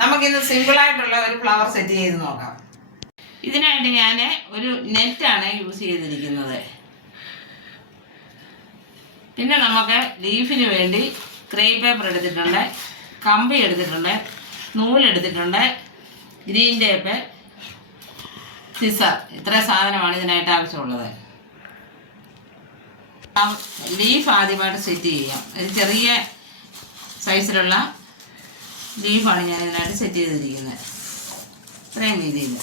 നമുക്കിന്ന് സിമ്പിളായിട്ടുള്ള ഒരു ഫ്ലവർ സെറ്റ് ചെയ്ത് നോക്കാം. ഇതിനായിട്ട് ഞാൻ ഒരു നെറ്റാണ് യൂസ് ചെയ്തിരിക്കുന്നത്. പിന്നെ നമുക്ക് ലീഫിന് വേണ്ടി ക്രേപ്പ് പേപ്പർ എടുത്തിട്ടുണ്ട്, കമ്പി എടുത്തിട്ടുണ്ട്, നൂലെടുത്തിട്ടുണ്ട്, ഗ്രീൻ ടേപ്പ്, സിസർ. ഇത്രയും സാധനമാണ് ഇതിനായിട്ട് ആവശ്യമുള്ളത്. ലീഫ് ആദ്യമായിട്ട് സെറ്റ് ചെയ്യാം. ഒരു ചെറിയ സൈസിലുള്ള ലീഫാണ് ഞാൻ ഇതിനായിട്ട് സെറ്റ് ചെയ്തിരിക്കുന്നത്. ഇത്രയും രീതിയിൽ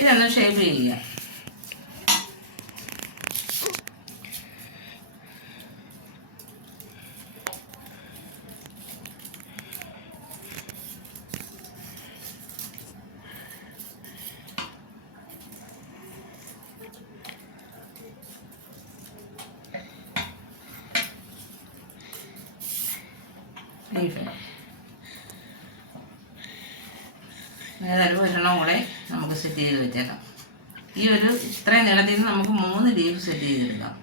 ഇതൊന്ന് ഷേപ്പ് ചെയ്യുക. ഏതായാലും ഒരെണ്ണം കൂടെ നമുക്ക് സെറ്റ് ചെയ്ത് വെച്ചേക്കാം. ഈ ഒരു ഇത്രയും നീളത്തിൽ നിന്ന് നമുക്ക് 3 ലീഫ് സെറ്റ് ചെയ്തെടുക്കാം.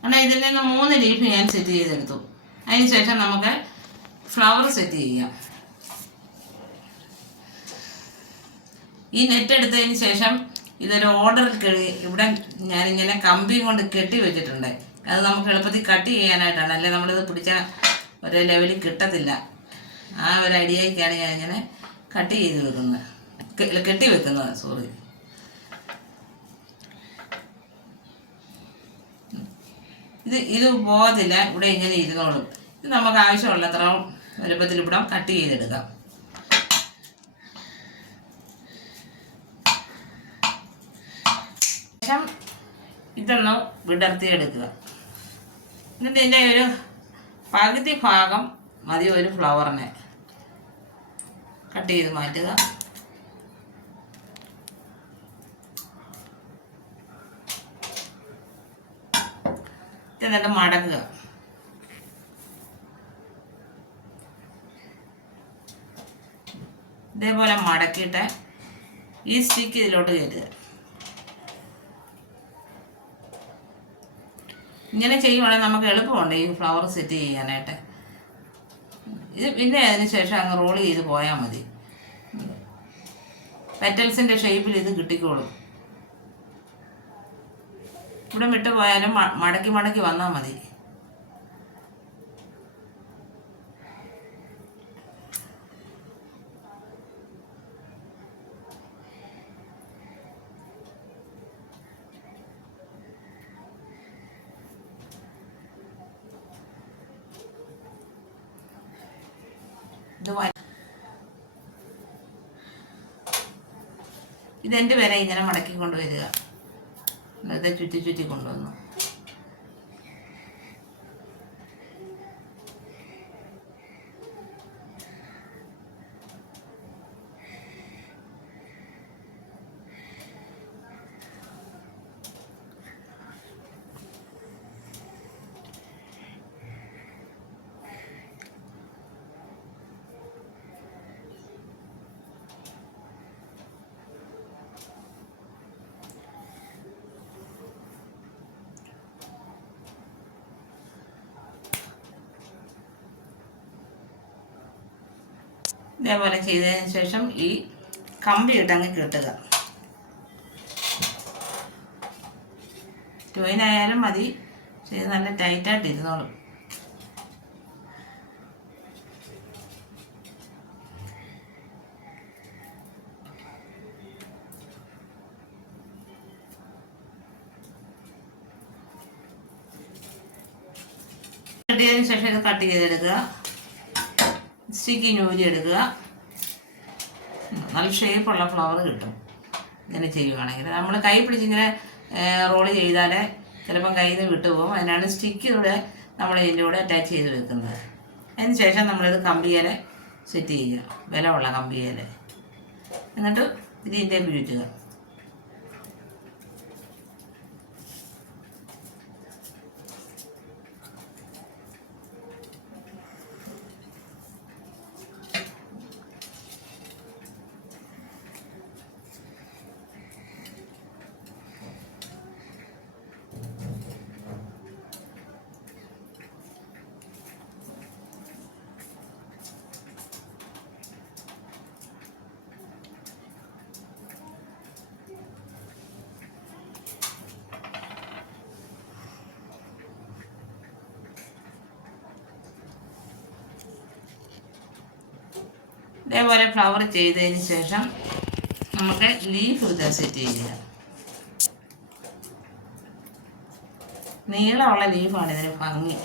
കാരണം ഇതിൽ നിന്ന് 3 ലീഫ് ഞാൻ സെറ്റ് ചെയ്തെടുത്തു. അതിന് ശേഷം നമുക്ക് ഫ്ലവർ സെറ്റ് ചെയ്യാം. ഈ നെറ്റ് എടുത്തതിന് ശേഷം ഇതൊരു ഓർഡറിൽ ഇവിടെ ഞാനിങ്ങനെ കമ്പി കൊണ്ട് കെട്ടി വെച്ചിട്ടുണ്ട്. അത് നമുക്ക് എളുപ്പത്തിൽ കട്ട് ചെയ്യാനായിട്ടാണ്. അല്ലെ നമ്മളിത് പിടിച്ച ഒരു ലെവലിൽ കിട്ടത്തില്ല. ആ ഒരു ഐഡിയയ്ക്കാണ് ഞാനിങ്ങനെ കട്ട് ചെയ്ത് വെക്കുന്നത്, കെട്ടി വെക്കുന്നത്. സോറി. ഇത് പോകത്തില്ല, ഇവിടെ ഇങ്ങനെ ഇരുന്നോളും. ഇത് നമുക്ക് ആവശ്യമുള്ളത്ര എളുപ്പത്തിൽ ഇവിടെ കട്ട് ചെയ്തെടുക്കാം. ശേഷം ഇതൊന്ന് വിടർത്തിയെടുക്കുക. എന്നിട്ട് ഇതിൻ്റെ ഒരു പകുതി ഭാഗം മതി ഒരു ഫ്ലവറിനെ കട്ട് ചെയ്ത് മാറ്റുക. എന്നിട്ട് മടക്കുക. ഇതേപോലെ മടക്കിയിട്ട് ഈ സ്റ്റിക്ക് ഇതിലോട്ട് കയറ്റുക. ഇങ്ങനെ ചെയ്യുവാണെങ്കിൽ നമുക്ക് എളുപ്പമുണ്ട് ഈ ഫ്ലവർ സെറ്റ് ചെയ്യാനായിട്ട്. ഇത് പിന്നെ അതിന് ശേഷം അങ്ങ് റോൾ ചെയ്ത് പോയാൽ മതി. പെറ്റൽസിൻ്റെ ഷേപ്പിൽ ഇത് കിട്ടിക്കോളും. ഇവിടെ വിട്ട് പോയാലും മടക്കി മടക്കി വന്നാൽ മതി. ഇതെൻ്റെ വരെ ഇങ്ങനെ മടക്കി കൊണ്ടുവരിക. ഇത് ചുറ്റി ചുറ്റി കൊണ്ടുവന്നു. ഇതേപോലെ ചെയ്തതിന് ശേഷം ഈ കമ്പി ഇട്ടങ്ങ് കെട്ടുക. ട്വൈനായാലും മതി, ചെയ്ത് നല്ല ടൈറ്റായിട്ട് ഇരുന്നോളും. കെട്ടിയതിന് ശേഷം ഇത് കട്ട് ചെയ്തെടുക്കുക. സ്റ്റിക്കി നൂരി എടുക്കുക. നല്ല ഷേപ്പുള്ള ഫ്ലവർ കിട്ടും ഇങ്ങനെ ചെയ്യുകയാണെങ്കിൽ. നമ്മൾ കൈ പിടിച്ചിങ്ങനെ റോള് ചെയ്താൽ ചിലപ്പം കയ്യിൽ നിന്ന് വിട്ടുപോകും. അതിനാണ് സ്റ്റിക്ക് ഇവിടെ നമ്മൾ ഇതിൻ്റെ കൂടെ അറ്റാച്ച് ചെയ്ത് വെക്കുന്നത്. അതിന് ശേഷം നമ്മളിത് കമ്പിയേൽ സെറ്റ് ചെയ്യുക, ബലമുള്ള കമ്പിയേൽ. എന്നിട്ട് ഇതിൻ്റെ വീഴ്ത്തുക. ഇതേപോലെ ഫ്ലവർ ചെയ്തതിന് ശേഷം നമുക്ക് ലീഫ് ഇത് സെറ്റ് ചെയ്യുക. നീളമുള്ള ലീഫാണ് ഇതിന് ഭംഗി.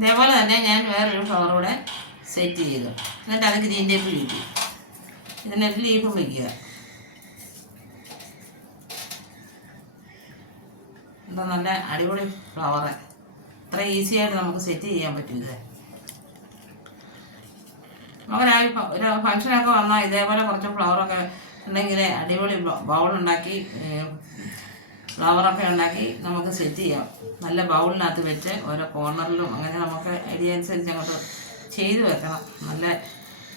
ഇതേപോലെ തന്നെ ഞാൻ വേറൊരു ഫ്ലവർ കൂടെ സെറ്റ് ചെയ്തു. എന്നിട്ട് അത് ഗ്രീൻ ടേപ്പ് ചുറ്റി ഇതിനൊരു ലീഫ് വയ്ക്കുക. എന്താ നല്ല അടിപൊളി ഫ്ലവറ്. അത്ര ഈസി ആയിട്ട് നമുക്ക് സെറ്റ് ചെയ്യാൻ പറ്റും. ഇത് ഒരു ഫങ്ഷനൊക്കെ വന്നാൽ ഇതേപോലെ കുറച്ച് ഫ്ലവറൊക്കെ ഉണ്ടെങ്കിൽ അടിപൊളി ബൗളുണ്ടാക്കി ഫ്ലവറൊക്കെ ഉണ്ടാക്കി നമുക്ക് സെറ്റ് ചെയ്യാം. നല്ല ബൗളിനകത്ത് വെച്ച് ഓരോ കോർണറിലും അങ്ങനെ നമുക്ക് ഐഡിയ അനുസരിച്ച് അങ്ങോട്ട് ചെയ്തു വെക്കണം. നല്ല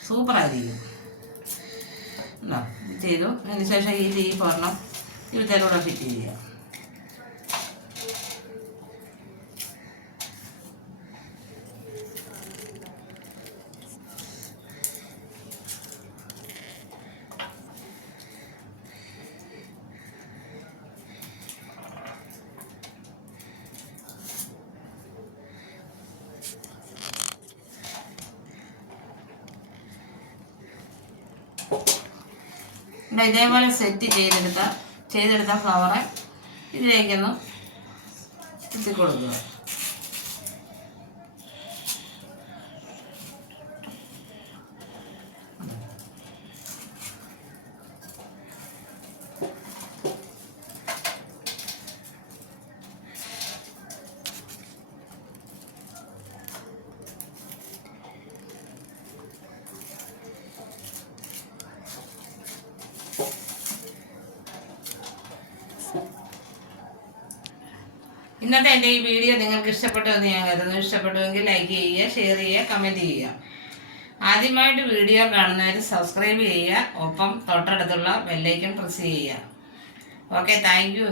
സൂപ്പറായിരിക്കും. ചെയ്തു അതിന് ശേഷം ഈ ലീഫ് ഒരെണ്ണം ഇതിലൂടെ ഫിറ്റ് ചെയ്യുക. ഇതേപോലെ സെറ്റ് ചെയ്തെടുത്ത ഫ്ലവറെ ഇതിലേക്കൊന്ന് ഇട്ട് കൊടുക്കുക. ഇന്നത്തെ എൻ്റെ ഈ വീഡിയോ നിങ്ങൾക്ക് ഇഷ്ടപ്പെട്ടുവെന്ന് ഞാൻ കരുതുന്നു. ഇഷ്ടപ്പെട്ടുവെങ്കിൽ ലൈക്ക് ചെയ്യുക, ഷെയർ ചെയ്യുക, കമൻറ്റ് ചെയ്യുക. ആദ്യമായിട്ട് വീഡിയോ കാണുന്നവർ സബ്സ്ക്രൈബ് ചെയ്യുക, ഒപ്പം തൊട്ടടുത്തുള്ള ബെല്ലൈക്കൺ പ്രസ് ചെയ്യുക. Okay, thank you.